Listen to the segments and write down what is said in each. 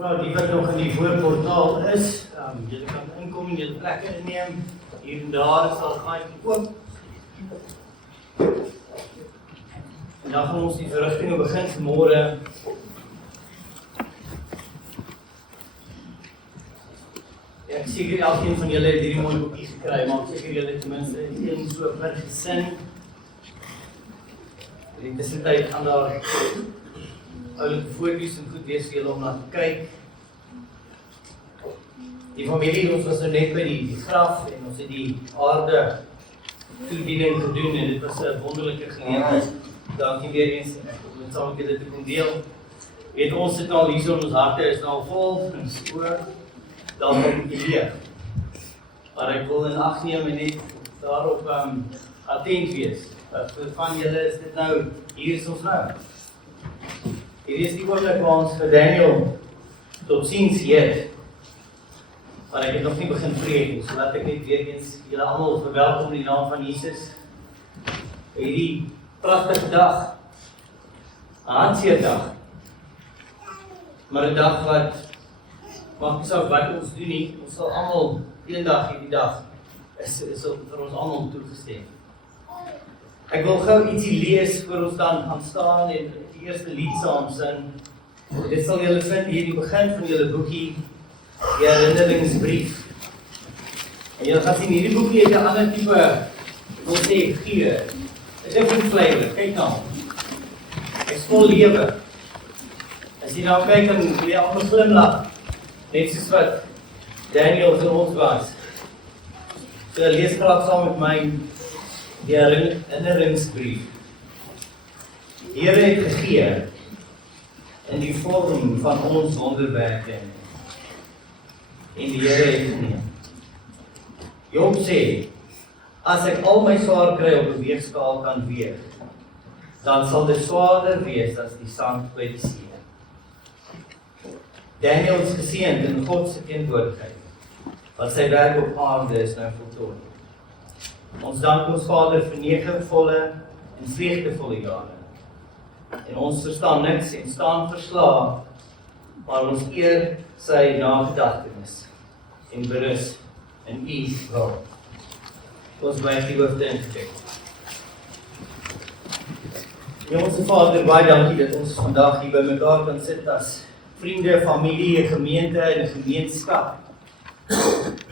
vra die wat nog in die voorportaal is, julle kan inkom en julle plekke inneem. Hier en daar is al gaatjie oop. En dan gaan ons die verrigtinge begin vanmôre. Ek seker elkeen van julle het hierdie mooi boekie gekry, maar seker julle ten minste een so vir gesin. In die tussentyd gaan daar oulike foto's en goed wees vir julle om na te kyk. Die familie, ons was nou net by die graf en ons het die aarde toediening gedoen en dit was 'n wonderlike geleentheid. Dankie weer eens om dit saam met julle te kon deel. Weet ons sit al hier so in ons harte is nou vol en so dan moet jy leef. Maar ek wil in ag neem en net daarop attent wees. Vir van julle is dit nou, hier is ons nou. Hier is die oomblik waar ons vir Daniel tot ziens het. Maar ek het nog nie begin preek, so laat ek net weer eens julle almal verwelkom in die naam van Jesus. Hierdie pragtige dag, 'n hartseer dag, maar 'n dag wat, maak nie saak wat ons doen nie, ons sal almal, eendag hierdie dag, is vir ons almal toegestem. Ek wil gou ietsie lees, voor ons dan gaan staan en die eerste lied saam sing. Dit sal julle vind hier in die begin van julle boekie, die herinneringsbrief. En julle gaan sien, hierdie boekie het 'n ander tipe, wil sê, geur. 'n different flavor, kyk nou. Hy is vol lewe. As jy nou kyk en jy almal glimlag, net soos wat Daniel vir ons was. So lees graag saam met my die herinneringsbrief. Die Here het gegee in die vorm van ons wonderwerke. En die Here het geneem. Job sê, as ek al my swaar kry op 'n weegskaal kan weeg, dan sal dit swaarder wees as die sand by die see. Daniel is geseënd in God se teenwoordigheid, wat sy werk op aarde is nou voltooi. Ons dank ons Vader vir 9 volle en vreugdevolle jare. En ons verstaan niks en staan verslae, maar ons eer sy nagedagtenis en berus in U wil. Ons buig die hoofde in gebed. Hemelse Vader, baie dankie dat ons vandag hier by mekaar kan sit as vriende, familie, 'n gemeente en 'n gemeenskap.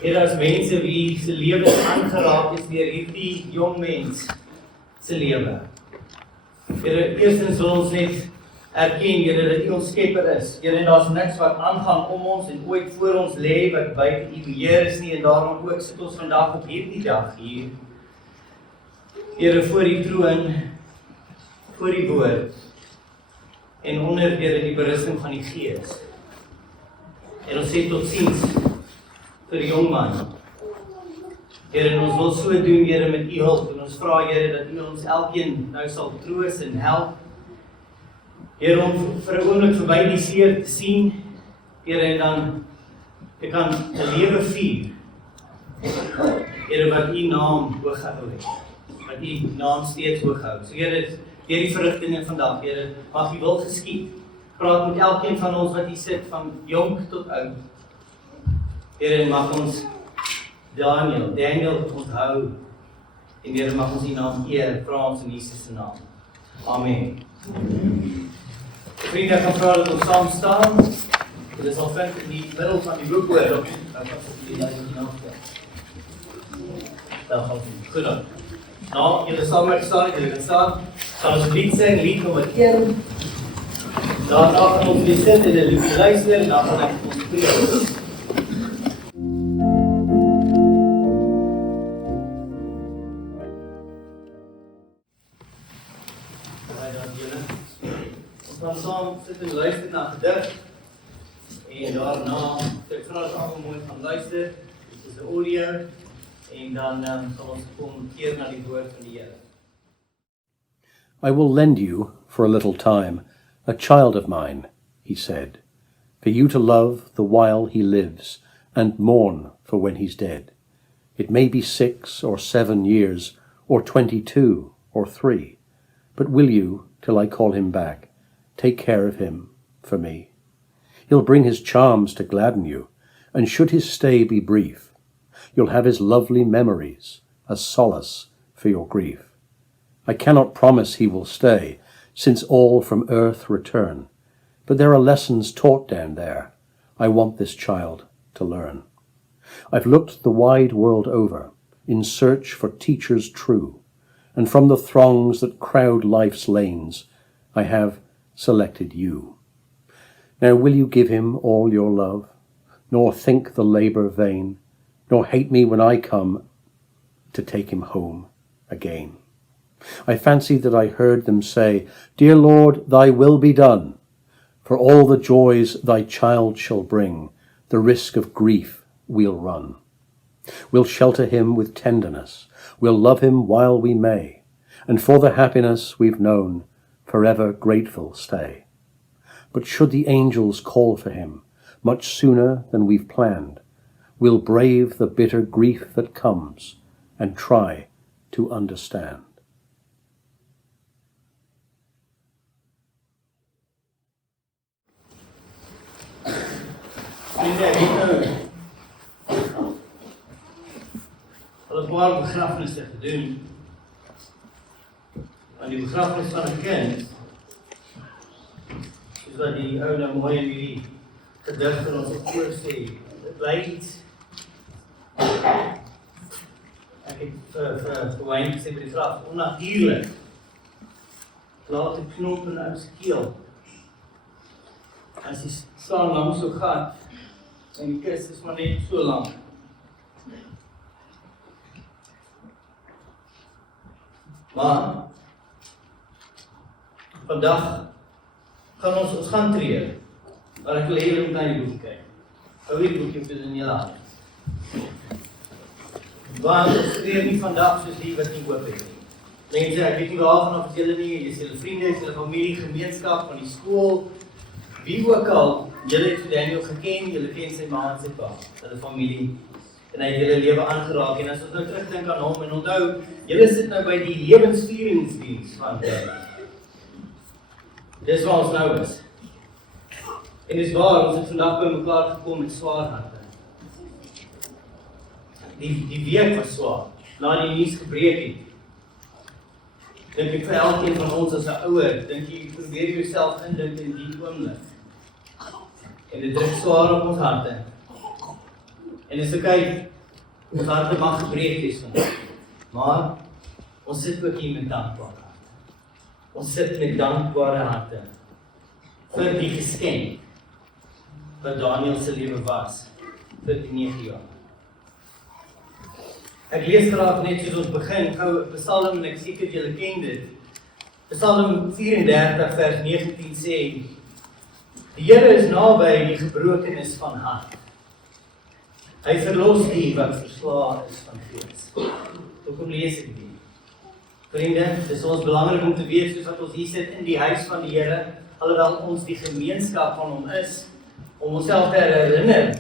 Here, as mense wie se lewens aangeraak is deur hierdie jong mens se lewe. Here, eerstens wil ons net erken, Here, dat U ons skepper is. Here, en daar's niks wat aangaan om ons en ooit voor ons lê wat buite U beheer is nie, en daarom ook sit ons vandag op hierdie dag hier. Here, voor die troon, voor die woord, en onder, Here, die berusting van die Gees. En ons sê totsiens vir die jong man. Here, en ons wil so doen, Here, met U hulp, en ons vra, Here, dat U ons elkeen nou sal troos en help. Here, om vir 'n oomblik verby die seer te sien, Here, en dan te kan 'n lewe vier. Here, wat U naam hoog gehou het, wat U naam steeds hoog hou. So Here, deur die verrigtinge vandag, Here, mag U wil geskied. Praat met elkeen van ons wat hier sit, van jonk tot oud. Here, en mag ons Daniel onthou, en Here, mag ons U naam eer, vra ons in Jesus se naam. Amen. Vriende, ek gaan vra dat ons saam staan. Dit is al vind in die middel van die boekwoord. Dan gaan ons goed dan. Nou, julle sal maar staan, julle kan staan. Sal ons lied sing, lied nommer 1. Daarna gaan ons weer sit en 'n liedjie luister, en dan gaan ek ons preek. Ons gaan saam sit en luister na gedig. En daarna, ek vra dat almal mooi gaan luister. Dit is 'n audio. En dan sal ons kom keer na die woord van die Here. I will lend you, for a little time, a child of mine, he said, for you to love the while he lives, and mourn for when he's dead. It may be 6 or 7 years, or 22 or 3, but will you, till I call him back, take care of him for me? He'll bring his charms to gladden you, and should his stay be brief, you'll have his lovely memories, a solace for your grief. I cannot promise he will stay, since all from earth return, but there are lessons taught down there I want this child to learn. I've looked the wide world over, in search for teachers true, and from the throngs that crowd life's lanes, I have selected you. Now will you give him all your love, nor think the labour vain, nor hate me when I come to take him home again? I fancied that I heard them say, Dear Lord, thy will be done. For all the joys thy child shall bring, the risk of grief we'll run. We'll shelter him with tenderness, we'll love him while we may, and for the happiness we've known, forever grateful stay. But should the angels call for him, much sooner than we've planned, we'll brave the bitter grief that comes, and try to understand. Hulle het paar begrafnisse gedoen. Aan die begrafnis van 'n kind, soos wat die ou nou mooi in hierdie gedig vir ons voorsê, dit bly iets. Ek het vir Wayne gesê by die graf, onnatuurlik. Laat 'n knop in ou se keel. As jy staan langs so gat, en die kus is maar net so lank. Maar vandag gaan ons gaan tree. Maar ek wil hê julle moet na die boek kyk. Hou die boekie op in julle hand. Want ons tree nie vandag soos die wat nie hoop het nie. Mense, ek weet nie waarvan of julle nie, jy is julle vriende, julle familie, gemeenskap, van die skool, wie ook al, julle het vir Daniel geken, julle ken sy ma en sy pa, hulle familie, en hy het julle lewe aangeraak, en as ons nou terugdink aan hom, en onthou, julle sit nou by die lewensvieringsdiens van Daniel. Dis waar ons nou is. En dis waar, ons het vandag by mekaar gekom met swaar harte. Die week was swaar, na die nuus gebreek het. Dink ek vir elkeen van ons as 'n ouer, dink jy, probeer jouself indink in die oomblik. En dit druk swaar op ons harte. En dis okay, ons harte mag gebreek wees vandag. Maar, ons sit ook hier met dankbare harte. Ons sit met dankbare harte vir die geskenk wat Daniel se lewe was, vir die 9 jaar. Ek lees graag net soos ons begin, gou Psalm, en ek seker julle ken dit. Psalm 34 vers 19 sê, die Here is naby die gebrokenes van hart. Hy verlos die wat verslae is van gees. Hoekom lees ek die? Vriende, dis ons belangrik om te weet, soos wat ons hier sit in die huis van die Here, alhoewel ons die gemeenskap van hom is, om onsself te herinner,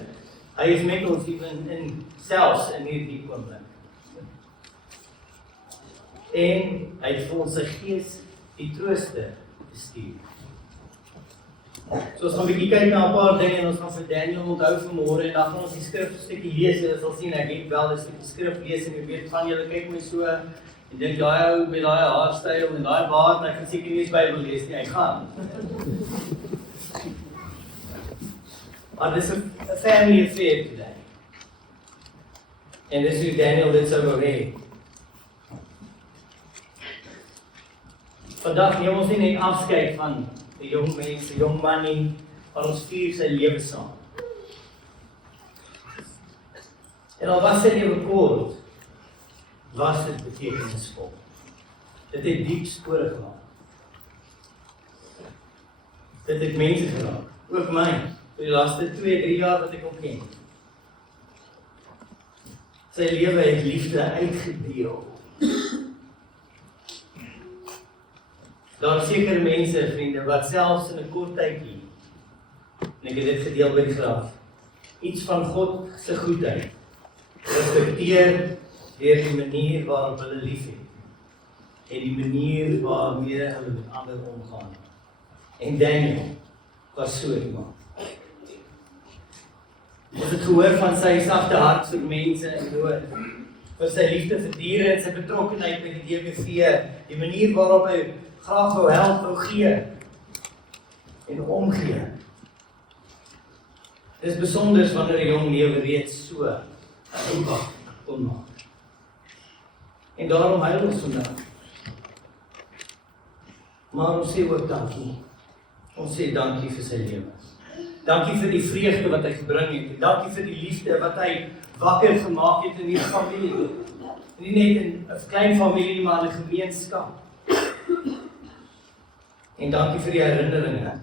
hy is met ons even in selfs in hierdie oomblik. En hy het vir ons sy gees die trooster gestuur. So ons gaan 'n bietjie kyk na 'n paar dinge en ons gaan vir Daniel onthou vanmôre en dan gaan ons die skrifstukkie lees. Julle sal sien ek het wel 'n stukkie skrif lees en ek weet van julle kyk my so en dink daai ou met daai haarstyl en daai baard, ek kan seker nie eens Bybel lees nie, hy gaan. Maar dis 'n family affair today. En dis hoe Daniel dit sou wou hê. Vandag neem ons nie net afskeid van die jong mense, die jong man nie, maar ons vier sy lewe saam. En al was sy lewe kort, was dit betekenisvol. Dit het diep spore gelaat. Dit het mense geraak, ook my, vir die laaste 2-3 jaar wat ek hom ken. Sy lewe het liefde uitgedeel. Daar is sekere mense, vriende, wat selfs in 'n kort tydjie, en ek het dit gedeel by die graf, iets van God se goedheid respekteer deur die manier waarop hulle liefhet en die manier waarmee hulle met ander omgaan. En Daniel was so iemand. Ons het gehoor van sy sagte hart vir mense in nood, vir sy liefde vir diere en sy betrokkenheid met die DBV, die manier waarop hy graag wou help, wou gee en omgee. Dit is besonders wanneer 'n jong lewe reeds so 'n impak kon maak. En daarom huil ons vandag. Maar ons sê ook dankie. Ons sê dankie vir sy lewe. Dankie vir die vreugde wat hy gebring het. Dankie vir die liefde wat hy wakker gemaak het in die familie. Nie net in 'n klein familie, maar in 'n gemeenskap. En dankie vir die herinneringe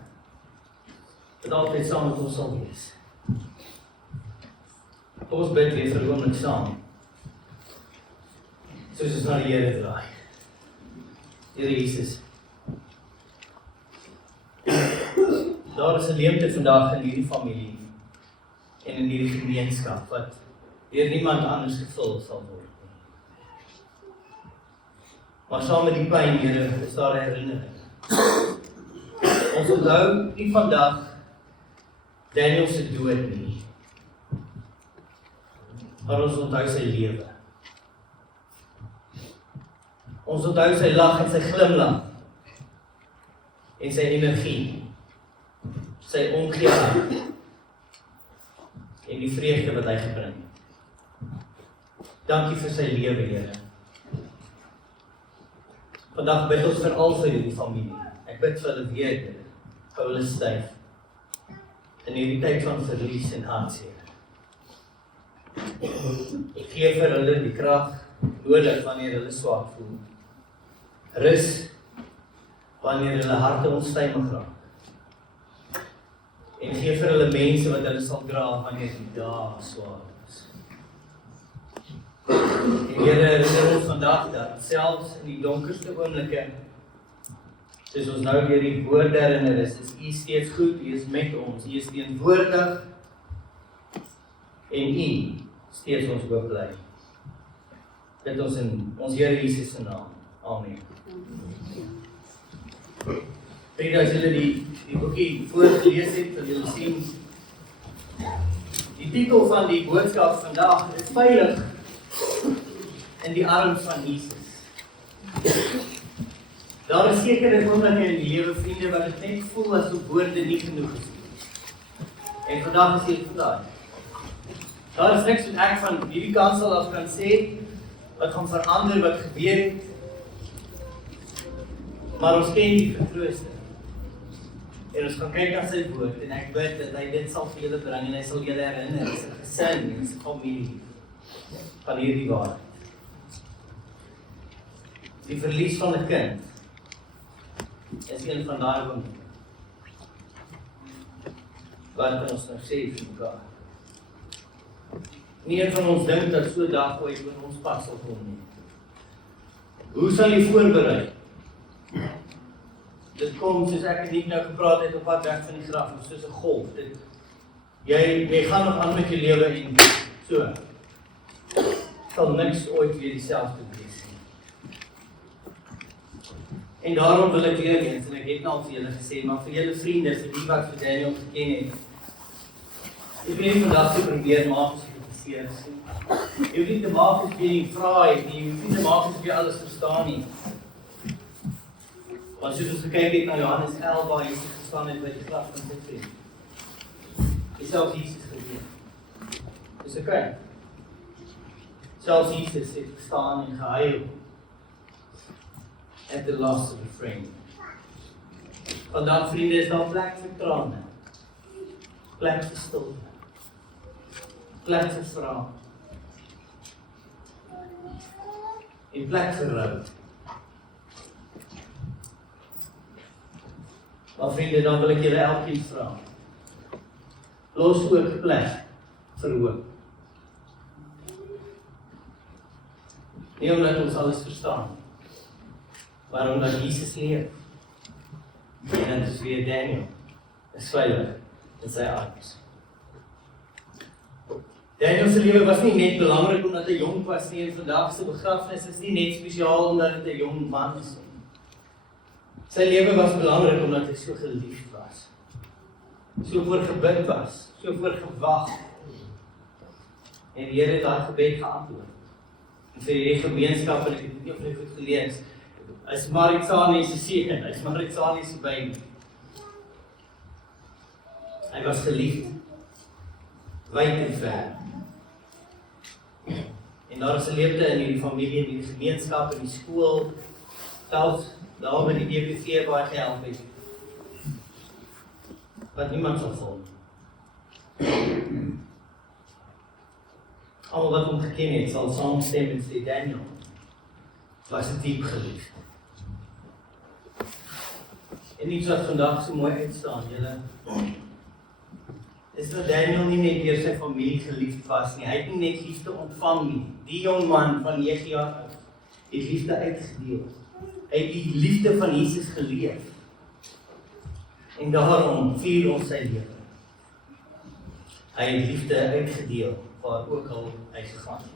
wat altyd saam met ons sal wees. Ons bid weer vir 'n oomblik saam. Soos ons na die Here draai. Here Jesus. Daar is 'n leemte vandag in hierdie familie en in hierdie gemeenskap wat deur niemand anders gevul sal word nie. Maar saam met die pyn, Here, is daar 'n herinnering. Ons onthou nie vandag Daniel se dood nie, maar ons onthou sy lewe. Ons onthou sy lag en sy glimlag en sy energie, sy omgee en die vreugde wat hy gebring het. Dankie vir sy lewe, Here. Vandag bid ons veral vir hierdie familie. Ek bid vir hulle weer, Here. Hou hulle styf in hierdie tyd van verlies en hartseer. Ek gee vir hulle die krag nodig wanneer hulle swak voel. Rus wanneer hulle harte onstuimig raak. En gee vir hulle mense wat hulle sal dra wanneer die dae swaar is. En Here, herinner ons vandag dat selfs in die donkerste oomblikke, soos ons nou deur die woord herinner is U steeds goed, U is met ons, U is teenwoordig en U steeds ons hoop bly. Bid ons in ons Here Jesus se naam. Amen. Vriende, as julle die boekie voorgelees het, sal julle sien, die titel van die boodskap vandag is veilig in die arms van Jesus. Daar is sekere oomblikke in die lewe, vriende, wat dit net voel asof woorde nie genoeg is. En vandag is dit klaar. Daar is niks wat ek van hierdie kansel af kan sê, wat gaan verander, wat gebeur het. Maar ons ken die vertrooster. En ons gaan kyk na sy woord, en ek bid dat hy dit sal vir julle bring, en hy sal julle herinner, sy gesin, en sy familie, van hierdie waarheid. Die verlies van 'n kind, is een van daai oomblikke. Wat kan ons nou sê vir mekaar? Nie een van ons dink dat so 'n dag ooit oor ons pad sal kom nie. Hoe sal jy voorberei? Dit kom, soos ek het nou gepraat het, op pad weg van die graf, soos 'n golf. Jy gaan nog aan met jou lewe en so. Sal niks ooit weer dieselfde wees nie. En daarom wil ek weer eens, en ek het nou al vir julle gesê, maar vir julle vriende, vir die wat vir Daniel geken het, ek wil nie vandag te probeer maak as jy kritiseer. Jy hoef nie te maak as jy vra het nie, jy hoef nie te maak as jy alles verstaan nie. Want soos ons gekyk het na Johannes 11, waar Jesus gestaan het by die graf van sy vriend. Hy selfs Jesus geweet. Dis oké. Selfs Jesus het gestaan en gehuil at the loss of a friend. Vandag, vriende, is daar plek vir trane, plek vir stilte, plek vir vrae, en plek vir rou. Maar vriende, dan wil ek julle elkeen vra, los ook plek vir hoop. Nie omdat ons alles verstaan, maar omdat Jesus leef. En dit is weer Daniel, is veilig in sy arms. Daniel se lewe was nie net belangrik omdat hy jong was nie, en vandag se begrafnis is nie net spesiaal omdat hy 'n jong man is. Sy lewe was belangrik omdat hy so geliefd was, so voor gebid was, so voor gewag, En die Here het daai gebed geantwoord. En vir die gemeenskap, en ek het nie of ek goed gelees, is Maritsani se seun, hy's Maritsani se baby. Hy was geliefd, wyd en ver. En daar is 'n leefde in die familie, in die gemeenskap, in die skool, selfs daar by die DBV waar hy gehelp het. Wat niemand sal volg. Almal wat hom geken het, sal saamstem en sê Daniel was diep geliefd. En iets wat vandag so mooi uitstaan, julle, is dat Daniel nie net deur sy familie geliefd was nie, hy het nie net liefde ontvang nie. Die jong man van 9 jaar oud het liefde uitgedeel. Hy het die liefde van Jesus geleef. En daarom vier ons sy lewe. Hy het liefde uitgedeel, waar ook al hy gegaan het.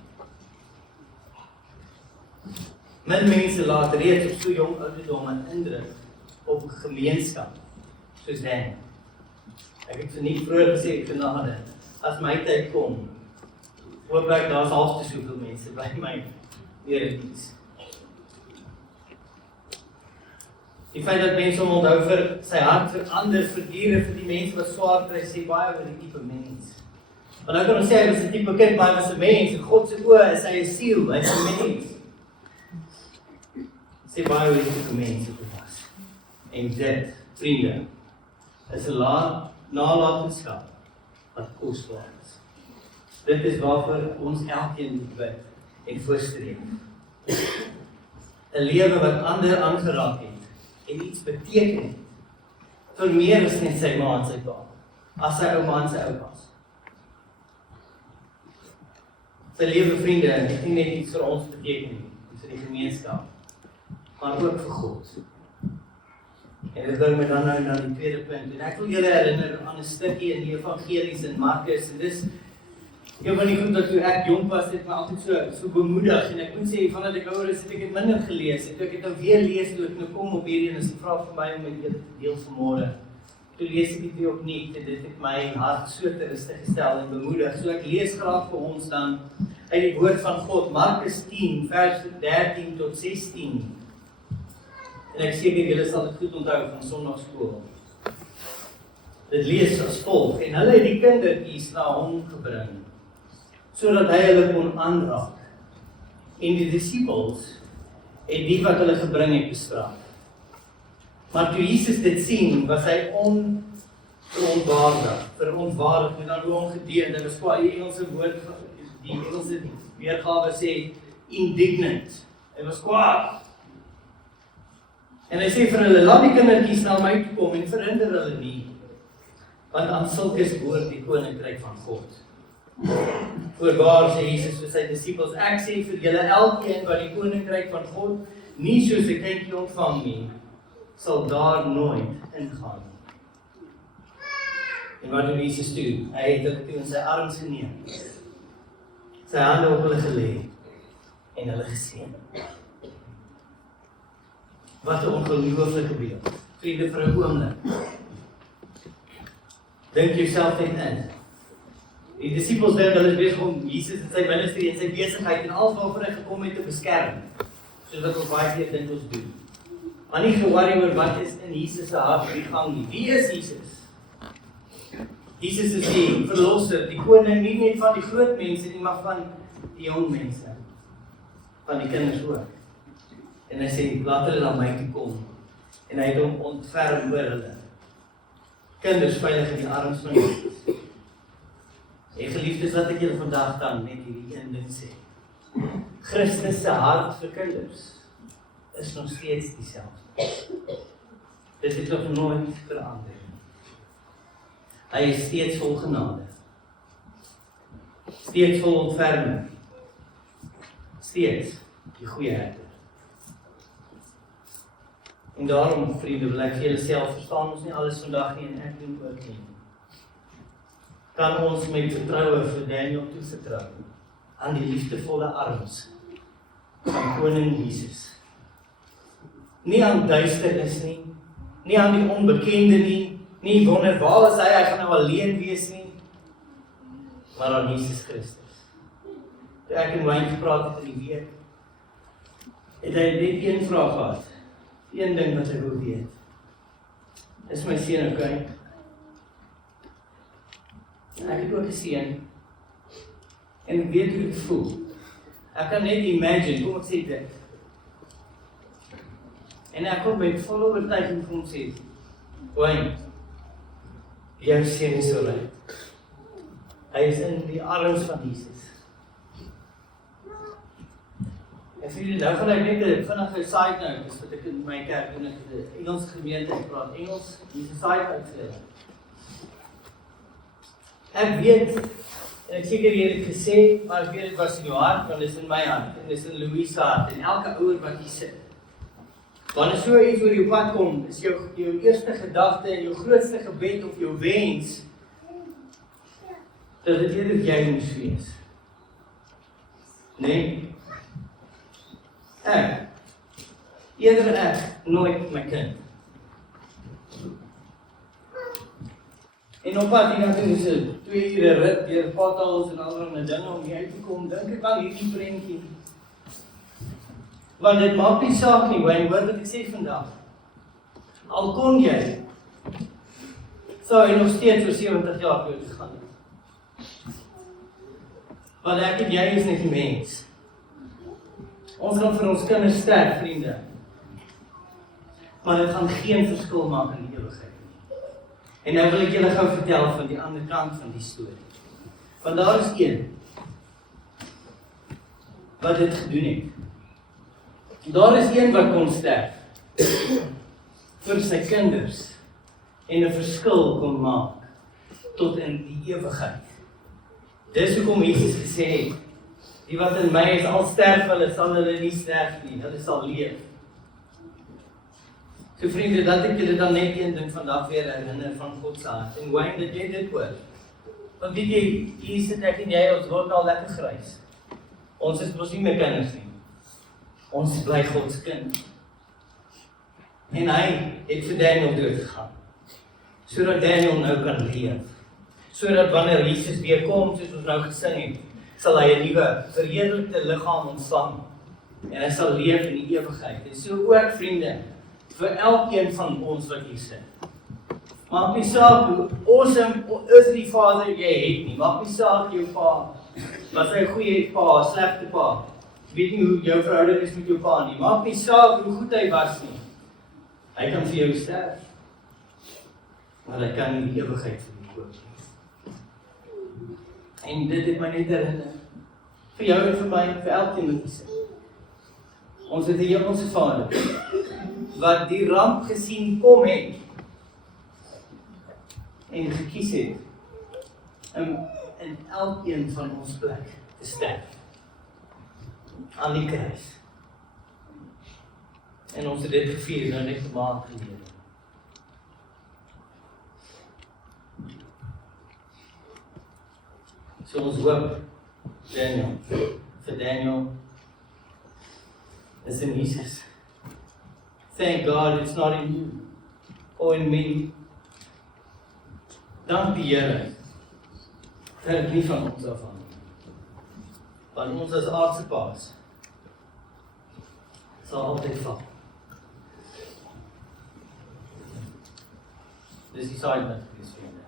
Min mense laat reeds op so jong ouderdom 'n indruk op gemeenskap, soos Daniel. Ek het verniet vroeër gesê, genade, as my tyd kom, hoop ek daar's half te soveel mense by my erediens. Die feit dat mense hom onthou vir sy hart verander, vir diere, vir die mense wat swaar kry, sê baie oor die tipe mens. Want nou kan ons sê, hy was 'n tipe kind, maar hy was 'n mens, in God se oë is hy 'n siel, hy is 'n mens. Sê baie oor die tipe mens wat hy was. En dit, vriende, is 'n nalatenskap wat kosbaar is. Dit is waarvoor ons elkeen moet bid en voorstreef. 'n lewe wat ander aangeraak het en iets beteken het, vir meer as net sy ma en sy pa, as sy ouma en sy oupas. Sy lewe, vriende, het nie net iets vir ons beteken nie, vir die gemeenskap, maar ook vir God. En dit bring my dan nou na die tweede punt, en ek wil julle herinner aan 'n stukkie in die evangelies in Markus, en dis een van die goed dat toe ek jong was, het my altyd so bemoedig, en ek moet sê, vandat ek ouer is, het ek het minder gelees, en toe ek het nou weer lees, toe ek nou kom op hierdie, en is die vraag vir my om met julle te deel vanmôre. Toe lees ek dit weer opnuut, en dit het my hart so te rustig gestel en bemoedig, so ek lees graag vir ons dan, uit die woord van God, Markus 10, vers 13 tot 16, en ek seker julle sal dit goed onthou van Sondagskool. Dit lees as volg, en hulle het die kindertjies na hom gebring, sodat hy hulle kon aanraak. En die disippels het die wat hulle gebring het bestraf. Maar toe Jesus dit sien, was hy verontwaardig, met aan hom gedeen. Dit was kwaad, die Engelse woord, die Engelse weergawe sê indignant. Hy was kwaad. En hy sê vir hulle, laat die kindertjies na my toe kom en verhinder hulle nie, want aan sulkes behoort die koninkryk van God. Voorwaar, sê Jesus vir sy disippels, ek sê vir julle elkeen wat die koninkryk van God nie soos 'n kindjie ontvang nie, sal daar nooit ingaan. En wat doen Jesus toe? Hy het hulle toe in sy arms geneem, sy hande op hulle gelê en hulle geseën. Wat 'n ongelooflike beeld. Vriende, vir 'n oomblik. Dink jouself net in. Die disippels dink hulle is besig om Jesus en sy ministerie en sy besigheid en alles waarvoor hy gekom het te beskerm. Soos wat ons baie keer dink ons doen. Maar nie ge-worry oor wat is in Jesus se hart op die gang nie. Wie is Jesus? Jesus is die verlosser, die koning, nie net van die groot mense nie, maar van die jong mense. Van die kinders ook. En hy sê, laat hulle na my toe kom. En hy het hom ontferm oor hulle. Kinders veilig in die arms van Jesus. En geliefdes, wat ek julle vandag dan net hierdie een ding sê. Christus se hart vir kinders is nog steeds dieselfde. Dit het nog nooit verander. Hy is steeds vol genade. Steeds vol ontferming. Steeds die goeie herder. En daarom, vriende, wil ek vir julle self verstaan ons nie alles vandag nie en ek doen ook nie. Kan ons met vertroue vir Daniel toevertrou aan die liefdevolle arms van koning Jesus. Nie aan duisternis nie, nie aan die onbekende nie wonder waar is hy gaan nou alleen wees nie, maar aan Jesus Christus. Toe ek en Wayne gepraat het in die week, het hy net een vraag gehad. Een ding wat hy wil weet. Is my seun okay? Ek het ook 'n seun. En ek weet hoe dit voel. Ek kan net imagine, kom ek sê dit. En ek kom met volle oortuiging vir hom sê, Wayne, jou seun is so reg. Hy is in die arms van Jesus. En vir julle, nou gaan ek net 'n vinnige side note, dis wat ek in my kerk doen, ek het 'n Engelse gemeente, ek praat Engels, hier is 'n side note vir julle. Ek weet, en ek seker jy het gesê, maar ek weet dit was in jou hart, want dit is in my hart, en dit is in Louis se hart, en elke ouer wat hier sit. Wanneer so iets oor jou pad kom, is jou eerste gedagte en jou grootste gebed of jou wens, dat dit eerder jy moes wees. Nee? Eerder ek, nooit my kind. En op pad hiernatoe is 2 ure rit deur potholes en allerlei dinge om hier uit te kom, dink ek aan hierdie prentjie. Want dit maak nie saak nie, Wayne, hoor wat ek sê vandag. Al kon jy, sou hy nog steeds vir 70 jaar dood gegaan het. Want ek en jy is net 'n mens. Ons gaan vir ons kinders sterf, vriende. Maar dit gaan geen verskil maak in die ewigheid nie. En nou wil ek julle gou vertel van die ander kant van die storie. Want daar is een wat dit gedoen het. Daar is een wat kon sterf vir sy kinders en 'n verskil kon maak tot in die ewigheid. Dis hoekom Jesus gesê het, die wat in my is, al sterf hulle, sal hulle nie sterf nie, hulle sal leef. So vriende, dat ek julle dan net een ding vandag weer herinner van God se hart. En Wayne, dat jy dit hoor. Want weet jy, hier sit ek en jy, ons word al lekker grys. Ons is mos nie meer kinders nie. Ons bly God se kind. En hy het vir Daniel doodgegaan, sodat Daniel nou kan leef. Sodat wanneer Jesus weer kom, soos ons nou gesing het, sal hy 'n nuwe, verheerlikte liggaam ontvang. En hy sal leef in die ewigheid. En so ook, vriende, vir elkeen van ons wat hier sit. Maak nie saak hoe awesome is die vader jy het nie. Maak nie saak jou pa, was hy 'n goeie pa, slegte pa. Weet nie hoe jou verhouding is met jou pa nie. Maak nie saak hoe goed hy was nie. Hy kan vir jou sterf. Maar hy kan nie die ewigheid vir jou koop. En dit het my net herinner. Vir jou en vir my, vir elkeen wat hier sit. Ons het 'n hemelse Vader wat die ramp gesien kom het en gekies het om in elkeen van ons plek te sterf aan die kruis. En ons het dit gevier nou net 'n maand gelede. So ons hoop Daniel, vir Daniel is in Jesus. Thank God it's not in you or in me. Dank die Here dat dit nie van ons afhang nie. Want ons as aardse paas sal altyd val. Dis die side note gewees, vriende.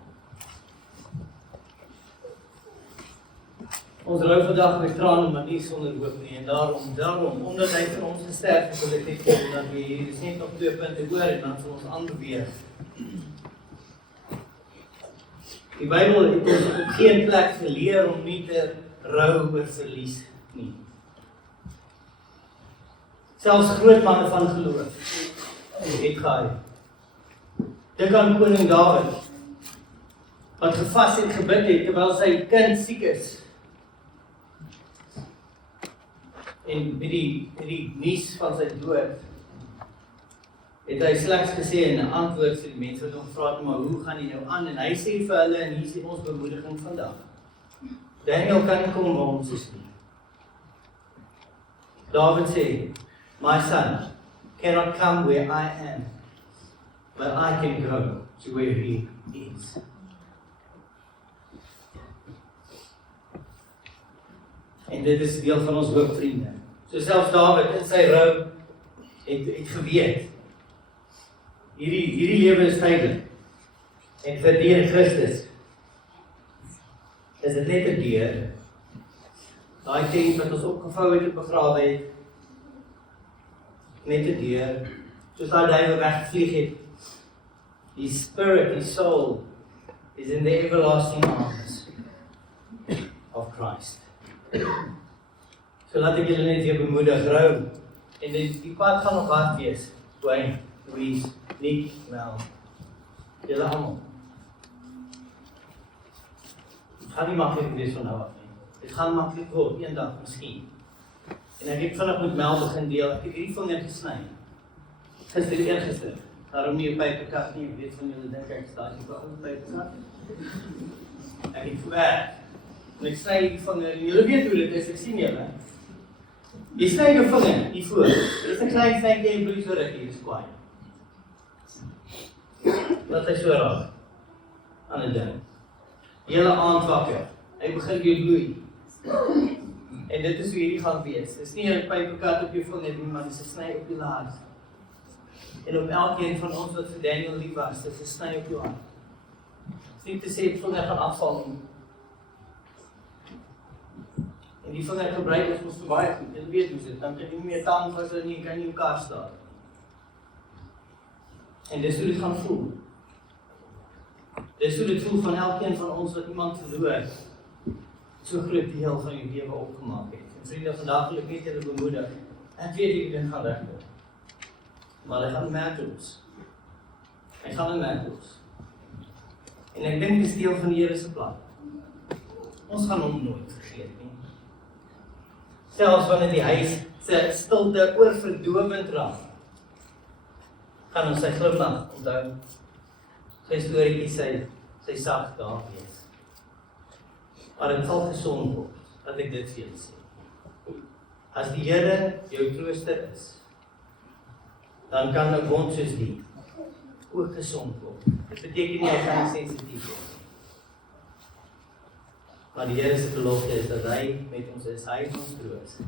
Ons rou vandag met trane, maar nie sonder hoop nie. En daarom, omdat hy vir ons gesterf het, wil ek net kom, dat we hier is net nog 2 punte hoor en dan sal ons aanbeweeg. Die Bybel het ons op geen plek geleer om nie te rou oor verlies nie. Selfs groot manne van geloof het gehuil. Dink aan koning Dawid, wat gevas en gebid het terwyl sy kind siek is. En met die nuus van sy dood, het hy slegs gesê in 'n antwoord vir die mense wat hom vra, maar hoe gaan jy nou aan? En hy sê vir hulle, en hier is ons bemoediging vandag. Daniel kan nie kom waar ons is nie. David sê, my son cannot come where I am, but I can go to where he is. En dit is deel van ons hoop, vriende. So selfs Dawid in sy rou het geweet. Hierdie lewe is tydelik. En vir deur Christus is dit net 'n deur. Daai tent wat ons opgevou het en begrawe het, net 'n deur. Soos daai duiwel weggevlieg het. Die spirit, die soul, is in the everlasting arms of Christ. So laat ek julle net weer bemoedig, rou. En die pad gaan nog hard wees. Dwayne, Louise, Nick, Mel. Julle almal. Het gaan nie maklik wees van nou af nie. Het gaan maklik word, eendag miskien. En ek het vinnig met Mel begin deel. Ek het hierdie vinger gesny. Gister, eergister. Daarom nie 'n pypekat nie, ek weet van julle dink ek staan nie vir 'n pypekat. Ek het gewerk. En ek sny die vinger, en julle weet hoe dit is, ek sien julle. Jy sny jou vinger hiervoor. Dit is 'n klein snytjie en bloei so rukkie, dis kwaai. Laat hy so raak. Aan 'n ding. Hele aand wakker. Hy begin weer bloei. En dit is hoe hierdie gaan wees. Dis nie 'n pypekat op jou vinger nie, maar dis 'n sny op jou hart. En op elkeen van ons wat vir Daniel lief was, dis 'n sny op jou hart. Dis nie te sê die vinger gaan afval nie. En die vinger gebruik is ons vir baie goed. Jy weet hoe dit, dan kan jy nie meer tand vashou nie, kan jy in mekaar staan. En dis hoe dit gaan voel. Dis hoe dit voel van elkeen van ons wat iemand verloor, so groot deel van jou lewe opgemaak het. En vriende, vandag wil ek net julle bemoedig. Ek weet jy dit gaan regkom. Maar hy gaan merk ons. Hy gaan merk ons. En ek dink dis deel van die Here se plan. Ons gaan hom nooit vergeet nie. Selfs wanneer die huis se stilte oorverdowend raak, gaan ons sy glimlag onthou. Sy storieetjies, sy sag daar wees. Maar dit sal gesond word, dat ek dit vir julle sê. As die Here jou trooster is, dan kan 'n wond soos die ook gesond word. Dit beteken nie hy gaan sensitief word. Maar die Here se belofte is dat hy met ons is, hy is ons troos.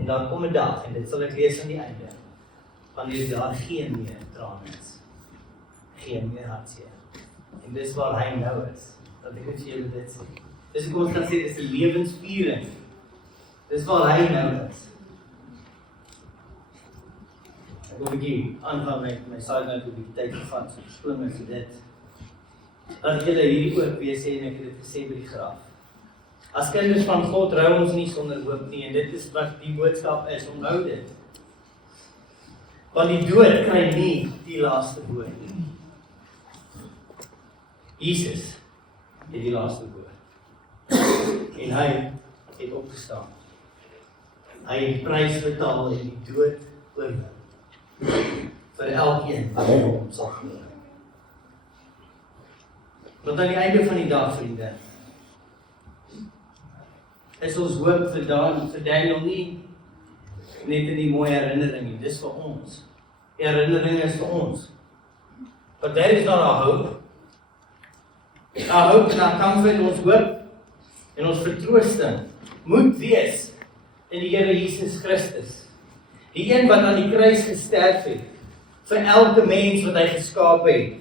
En dan kom 'n dag, en dit sal ek lees aan die einde, wanneer daar geen meer trane is, geen meer hartseer. En dis waar hy nou is, dat ek vir julle dit sê. Dis hoekom ons kan sê, dis 'n lewensviering. Dis waar hy nou is. Ek wil 'n bietjie aanvang met my side note, 'n bietjie tyd gevat, so verskoon my vir dit. Dat julle hierdie ook weer sê, en ek het dit gesê by die graf. As kinders van God rou ons nie sonder hoop nie, en dit is wat die boodskap is, onthou dit. Want die dood kry nie die laaste woord nie. Jesus het die laaste woord. En hy het opgestaan. Hy het prys betaal en die dood oorwin. Vir elkeen wat hom sal glo. Want aan die einde van die dag, vriende, is ons hoop vir Daniel nie net in die mooie herinneringe, dis vir ons. Die herinneringe is vir ons. But there is not our hope. Our hope en our comfort, ons hoop en ons vertroosting moet wees in die Here Jesus Christus. Die een wat aan die kruis gesterf het, vir elke mens wat hy geskaap het.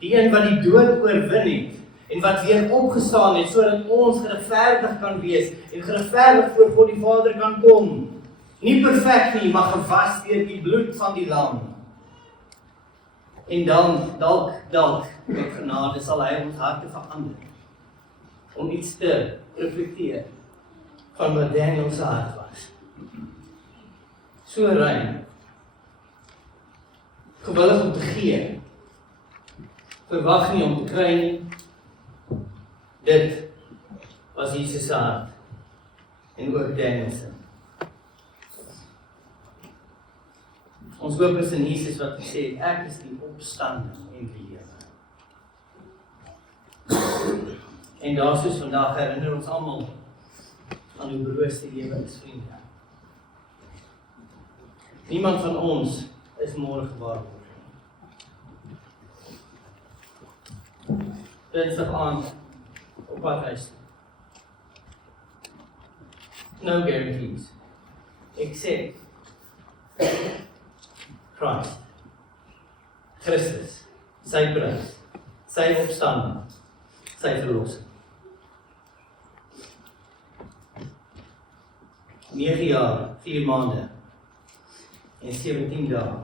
Die een wat die dood oorwin het, en wat weer opgestaan het, sodat ons geregverdig kan wees, en geregverdig voor God die Vader kan kom. Nie perfek nie, maar gewas deur die bloed van die lam. En dan, dalk, met genade sal hy ons harte verander, om iets te reflekteer, van wat Daniel se hart was. So rein, gewillig om te gee, verwag nie om te kry nie. Dit was Jesus se hart, en ook Daniel se. Ons hoop is in Jesus wat sê, ek is die opstanding en die lewe. En daar soos vandag herinner ons almal aan hoe broos die lewe is, vriende. Niemand van ons is môre gewaarborg. Dinsdag aand op pad huis. No guarantees. Except Christ. Christus. Sy prys. Sy opstanding. Sy verlossing. 9 jaar, 4 maande en 17 dae.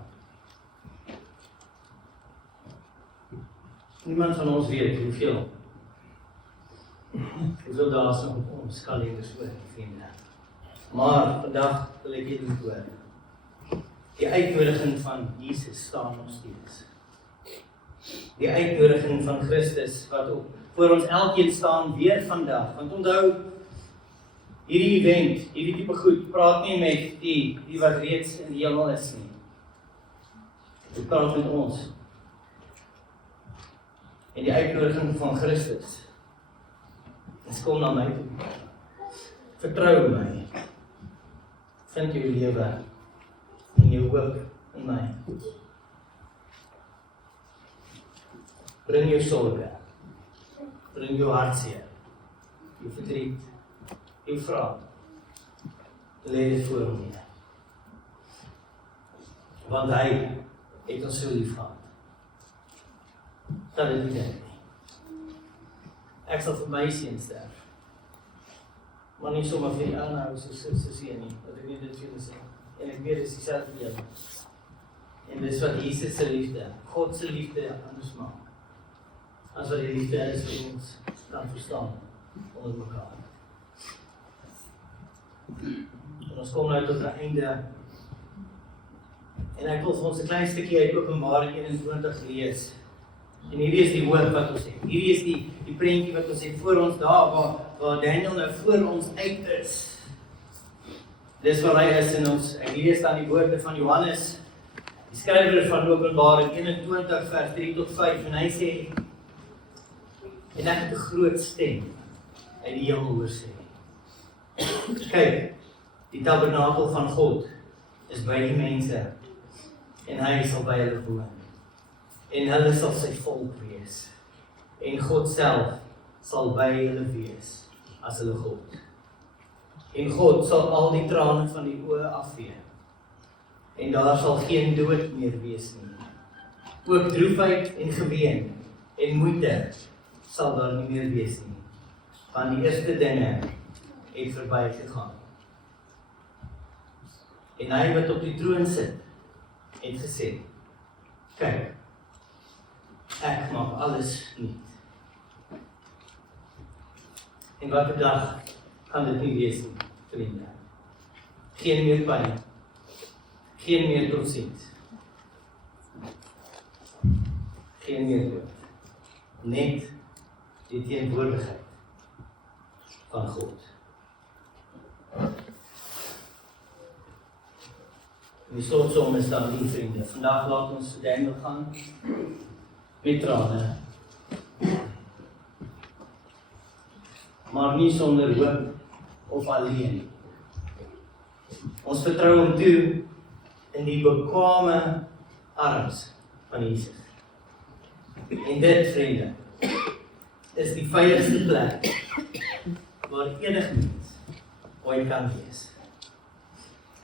Niemand van ons weet hoeveel dae is nog op ons kalenders oor, vriende. Maar vandag wil ek julle hoor. Die uitnodiging van Jesus staan nog steeds. Die uitnodiging van Christus wat op voor ons elkeen staan weer vandag. Want onthou, hierdie event, hierdie tipe goed, praat nie met die wat reeds in die hemel is nie. Dit praat met ons. En die uitnodiging van Christus is kom na my toe. Vertrou my. Vind jou lewe en jou hoop in my. Bring jou sorge. Bring jou hartseer. Jou verdriet. Jou vraag. Lê dit voor hom neer. Want hy het ons so lief gehad. Dat dit nie dink nie. Ek sal vir my seun sterf. Maar nie sommer vir die aanhou soos seun nie, dat ek nie dit vir julle sê. En ek weet dis dieselfde vir julle. En dis wat Jesus se liefde, God se liefde anders maak. As wat die liefde is vir ons kan verstaan onder mekaar. En ons kom nou tot 'n einde. En ek wil vir ons 'n klein stukkie uit Openbaring 21 lees. En hierdie is die hoop wat ons het. Hierdie is die prentjie wat ons het voor ons daar, waar Daniel nou voor ons uit is. Dis waar hy is in ons. Ek lees dan die woorde van Johannes, die skrywer van Openbaring 21 vers 3 tot 5, en hy sê, en ek het 'n groot stem uit die hemel hoor sê. Kyk, die tabernakel van God is by die mense, en hy sal by hulle woon. En hulle sal sy volk wees. En God self sal by hulle wees as hulle God. En God sal al die trane van die oë afvee. En daar sal geen dood meer wees nie. Ook droefheid en geween en moeite sal daar nie meer wees nie. Want die eerste dinge het verby gegaan. En hy wat op die troon sit, het gesê, kyk, ek maak alles nuut. En wat 'n dag kan dit nie wees nie, vriende. Geen meer pyn, geen meer totsiens, geen meer dood. Net die teenwoordigheid van God. En die slotsom is dan die vriende. Vandag laat ons vir Daniel gaan met trane. Maar nie sonder hoop of alleen. Ons vertrou hom toe in die bekwame arms van Jesus. En dit, vriende, is die veiligste plek waar enige mens ooit kan wees.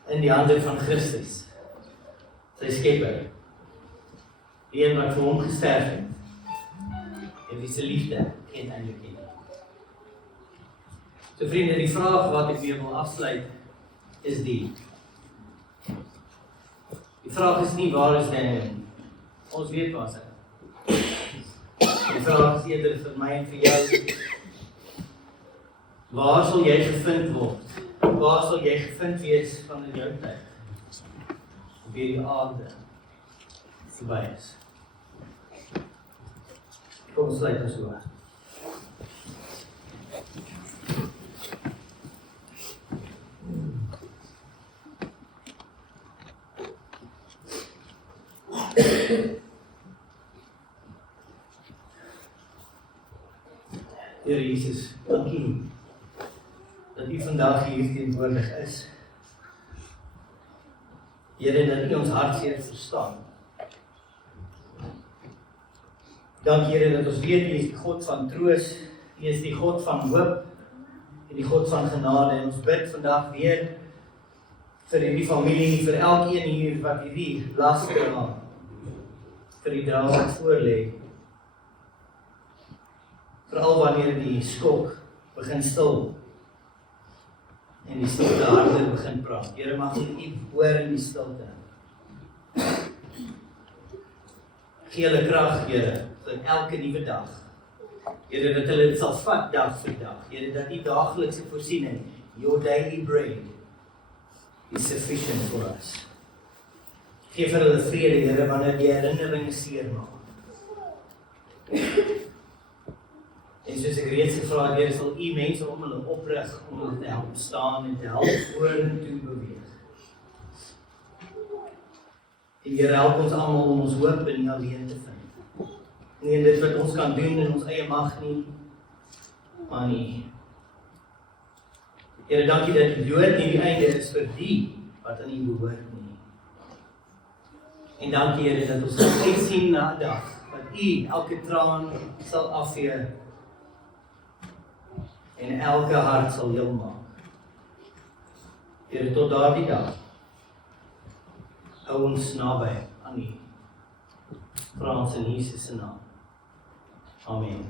In die hande van Christus, sy skepper, die een wat vir hom gesterf het, en wie se liefde geen einde ken. So vriende, die vraag wat ek weer wil afsluit, is die vraag is nie waar is Daniel, ons weet waar sy. Die vraag is eerder vir my en vir jou, waar sal jy gevind word? Waar sal jy gevind wees van in jou tyd? Op hierdie aarde verby is. Kom ons sluit ons oor. Here Jesus, dankie dat U vandag hier teenwoordig is. Here, dat U ons hartseer verstaan. Dankie Here dat ons weet U is die God van troos, U is die God van hoop, en die God van genade. En ons bid vandag weer vir hierdie familie, vir elkeen hier wat hierdie las dra, vir die dra wat voor lê. Veral wanneer die skok begin stil en die stilte harder begin praat. Here, mag U hoor in die stilte. Gee hulle krag, Here, vir elke nuwe dag. Here, dat hulle dit sal vat dag vir dag. Here, dat die daaglikse voorsiening, your daily bread, is sufficient for us. Geef vir hulle vrede, Here, wanneer die herinneringe seer maak. En soos ek reeds gevra het, Here, sal U mense om hulle oprig, om hulle te help staan en te help vorentoe beweeg. En Here, help ons almal om ons hoop in U alleen te vind. Nie in dit wat ons kan doen in ons eie mag nie, maar nie. Here, dankie dat die dood nie die einde is vir die wat aan U behoort nie. En dankie, Here, dat ons sal uitsien na 'n dag, wat U elke traan sal afvee en elke hart sal heel maak. Here, tot daardie dag, hou ons naby aan U. Vra ons in Jesus se naam. Amen.